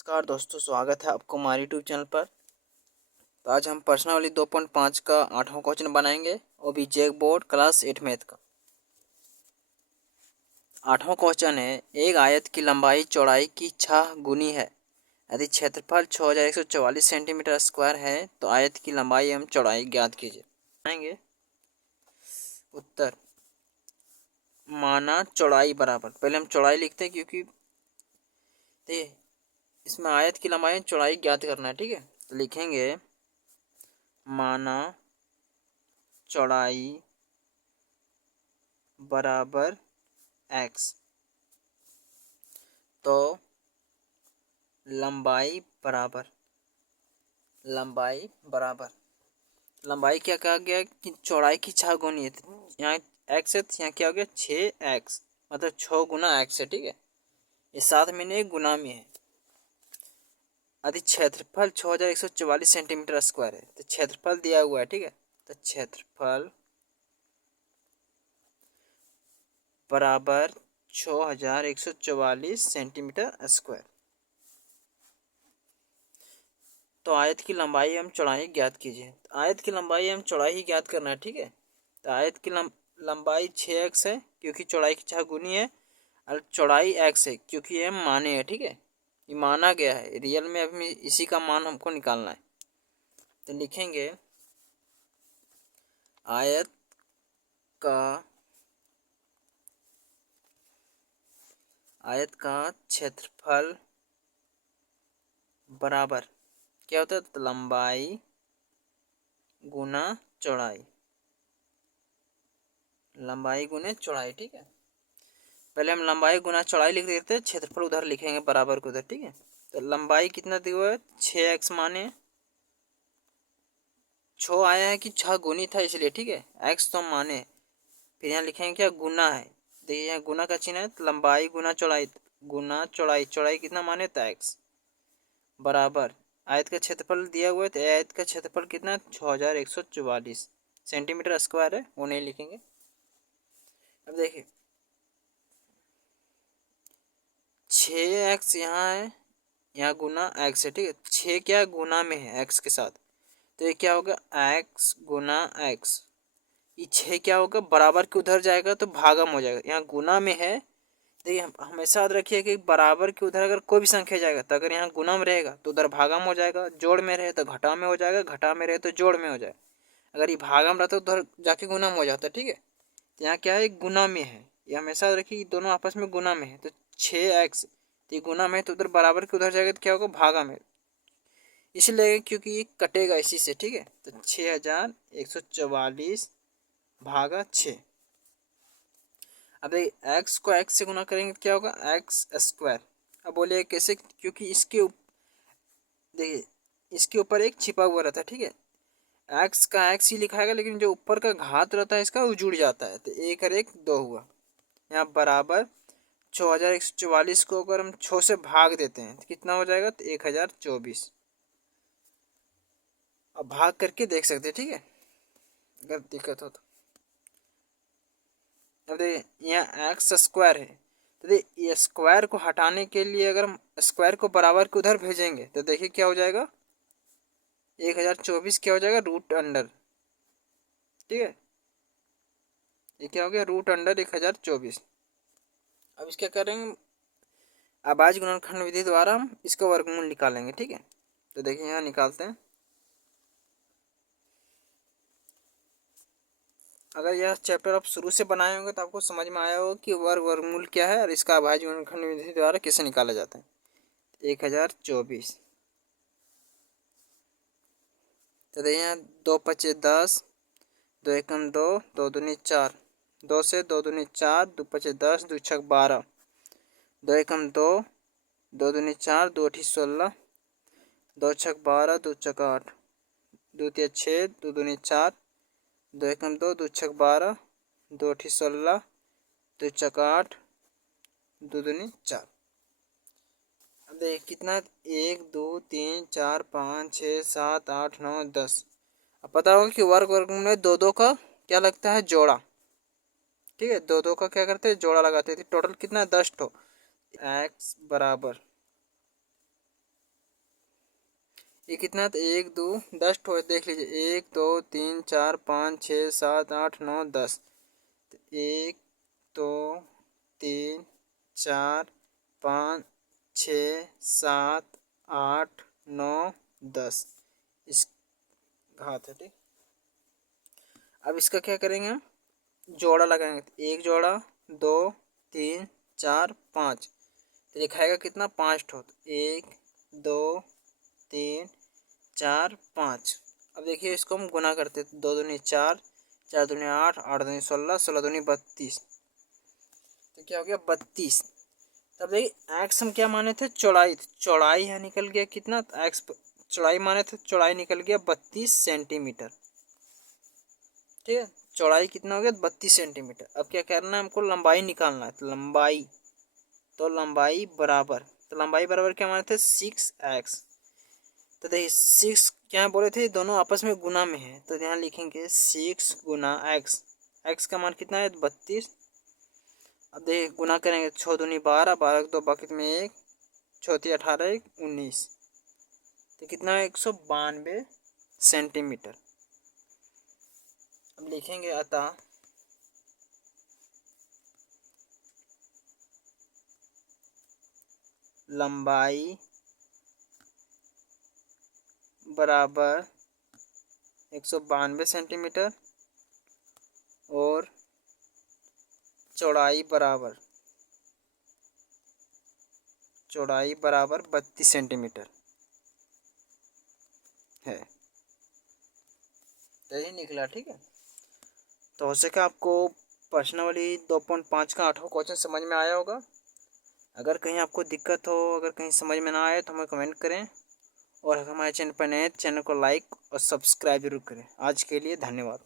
नमस्कार दोस्तों, स्वागत है आपको हमारे यूट्यूब चैनल पर। तो आज हम प्रश्नावली 2.5 का 8वां क्वेश्चन बनाएंगे, वो भी जैक बोर्ड क्लास 8 मैथ का। 8वां क्वेश्चन है, एक आयत की लंबाई चौड़ाई की 6 गुनी है। यदि क्षेत्रफल 6144 सेंटीमीटर स्क्वायर है तो आयत की लंबाई एवं चौड़ाई ज्ञात कीजिए। बनाएंगे उत्तर। माना चौड़ाई बराबर, पहले हम चौड़ाई लिखते हैं क्योंकि इसमें आयत की लंबाई चौड़ाई ज्ञात करना है। ठीक है, तो लिखेंगे माना चौड़ाई बराबर एक्स, तो लंबाई बराबर लंबाई क्या कहा गया कि चौड़ाई की 6 गुनी है। यहाँ एक्स है तो यहाँ क्या हो गया 6x, मतलब 6 गुना एक्स है। ठीक है, ये साथ में नहीं गुना में है। यदि क्षेत्रफल 6144 सेंटीमीटर स्क्वायर है तो क्षेत्रफल दिया हुआ है। ठीक है, तो क्षेत्रफल बराबर 6144 सेंटीमीटर स्क्वायर। तो आयत की लंबाई एवं चौड़ाई ज्ञात कीजिए। तो आयत की लंबाई एवं चौड़ाई ही ज्ञात करना है। ठीक है, तो आयत की लंबाई 6x है क्योंकि चौड़ाई की 6 गुनी है, और चौड़ाई x है क्योंकि ये माने है। ठीक है, ये माना गया है, रियल में अभी इसी का मान हमको निकालना है। तो लिखेंगे आयत का क्षेत्रफल बराबर क्या होता है, तो लंबाई गुना चौड़ाई, लंबाई गुने चौड़ाई। ठीक है, पहले हम लंबाई गुना चौड़ाई लिख देते हैं, क्षेत्रफल उधर लिखेंगे बराबर को उधर। ठीक है, तो लंबाई कितना दिया हुआ है 6x, माने 6 आया है कि 6 गुनी था इसलिए। ठीक है, x तो माने, फिर यहाँ लिखेंगे क्या गुना है। देखिए यहाँ गुना का चिन्ह है, तो लंबाई गुना चौड़ाई, चौड़ाई कितना माने तो x बराबर आयत का क्षेत्रफल दिया हुआ है, तो आयत का क्षेत्रफल कितना 6144 सेंटीमीटर स्क्वायर है, वो नहीं लिखेंगे। अब देखिए 6x यहाँ है, यहाँ गुना x है। ठीक है, 6 क्या गुना में है x के साथ, तो ये क्या होगा x गुना x। ये 6 क्या होगा बराबर के उधर जाएगा तो भागम हो जाएगा, यहाँ गुना में है। देखिए हमेशा याद रखिए कि बराबर के उधर अगर कोई भी संख्या जाएगा तो अगर यहाँ गुना में रहेगा तो उधर भागम हो जाएगा, जोड़ में रहे तो घटा में हो जाएगा, घटा में रहे तो जोड़ में हो जाएगा। अगर ये भागम रहता तो उधर जाके गुना में हो जाता। ठीक है, तो यहाँ क्या है गुना में है, ये हमेशा याद रखिए दोनों आपस में गुना में है। तो 6x, तो ये गुना में है तो उधर बराबर के उधर जाएगा तो क्या होगा भागा में, इसलिए क्योंकि ये कटेगा इसी से। ठीक है, तो 6144 भागा 6। अब देखिए एक्स को एक्स से गुना करेंगे तो क्या होगा एक्स स्क्वायर। अब बोलिए कैसे, क्योंकि देखिए इसके ऊपर एक छिपा हुआ रहता है। ठीक है, एक्स का एक्स ही लिखाएगा, लेकिन जो ऊपर का घात रहता है इसका वो जुड़ जाता है, तो 1 और 1 2 हुआ। यहाँ बराबर 6144 को अगर हम 6 से भाग देते हैं तो कितना हो जाएगा, तो 1024। अब भाग करके देख सकते हैं। ठीक है, अगर दिक्कत हो तो। अब देखिए यहाँ एक्स स्क्वायर है, तो देखिए ये स्क्वायर को हटाने के लिए अगर हम स्क्वायर को बराबर के उधर भेजेंगे तो देखिए क्या हो जाएगा 1024 क्या हो जाएगा रूट अंडर। ठीक है, ये क्या हो गया रूट अंडर 1024। अब इसका करेंगे अभाज्य गुणनखंड विधि द्वारा हम इसका वर्गमूल निकालेंगे। ठीक है, तो देखिए यहाँ निकालते हैं। अगर यह चैप्टर आप शुरू से बनाए होंगे तो आपको समझ में आया होगा कि वर्गमूल क्या है और इसका अभाज्य गुणनखंड विधि द्वारा कैसे निकाला जाता है। 1024, तो देखिए यहाँ 2 पचे 10, 2 एकम 2, 2 दूनी 4, 2 से 2 दूनी 4, 2 पचे 10, 2 छक 12, 2 एकम 2, 2 दूनी 4, 2 अठी 16, 2 छक 12, 2 चक 8, 2 तिया 6, 2 दूनी 4, 2 एकम 2, 2 छक 12, 2 अठी 16, 2 चक 8, 2 दूनी 4। अब देख कितना 1 2 3 4 5 6 7 8 9 10। अब पता होगा कि वर्गमूल में 2 2 का क्या लगता है जोड़ा। ठीक है, 2 2 का क्या करते हैं जोड़ा लगाते थे। टोटल कितना 10 ठो। एक्स बराबर ये कितना था, 1 2 10 ठो है, देख लीजिए 1 2 3 4 5 6 7 8 9 10। 1 2 3 4 5 6 7 8 9 10 इस घात है, ठीक। अब इसका क्या करेंगे हम, जोड़ा लगाएंगे। तो 1 जोड़ा 2 3 4 5, तो लिखाएगा कितना, 5 ठो। 1 2 3 4 5। अब देखिए इसको हम गुना करते, 2 दूनी 4, 4 दूनी 8, 8 दूनी 16, 16 दूनी 32, तो क्या हो गया 32। तब देखिए एक्स हम क्या माने थे, चौड़ाई, चौड़ाई यहाँ निकल गया कितना, एक्स चौड़ाई माने थे, चौड़ाई निकल गया 32 सेंटीमीटर, ठीक है। चौड़ाई कितना हो गया, 32 सेंटीमीटर। अब क्या करना है हमको, लंबाई निकालना है। तो लंबाई, तो लंबाई बराबर, तो लंबाई बराबर क्या माने थे, 6x। तो देखिए 6 क्या बोले थे, दोनों आपस में गुना में है, तो यहाँ लिखेंगे 6 गुना एक्स। एक्स का मान कितना है, 32। अब देखिए गुना करेंगे, 6 दूनी 12, 12 2 बकेट में 1, 6 18 1 19, तो कितना है, 192 सेंटीमीटर। अब लिखेंगे अतः लंबाई बराबर 192 सेंटीमीटर और चौड़ाई बराबर 32 सेंटीमीटर है। तो यही निकला, ठीक है। तो हो सके आपको प्रश्नावली 2.5 का 8वां क्वेश्चन समझ में आया होगा। अगर कहीं आपको दिक्कत हो, अगर कहीं समझ में ना आए तो हमें कमेंट करें, और अगर हमारे चैनल पर नए, चैनल को लाइक और सब्सक्राइब जरूर करें। आज के लिए धन्यवाद।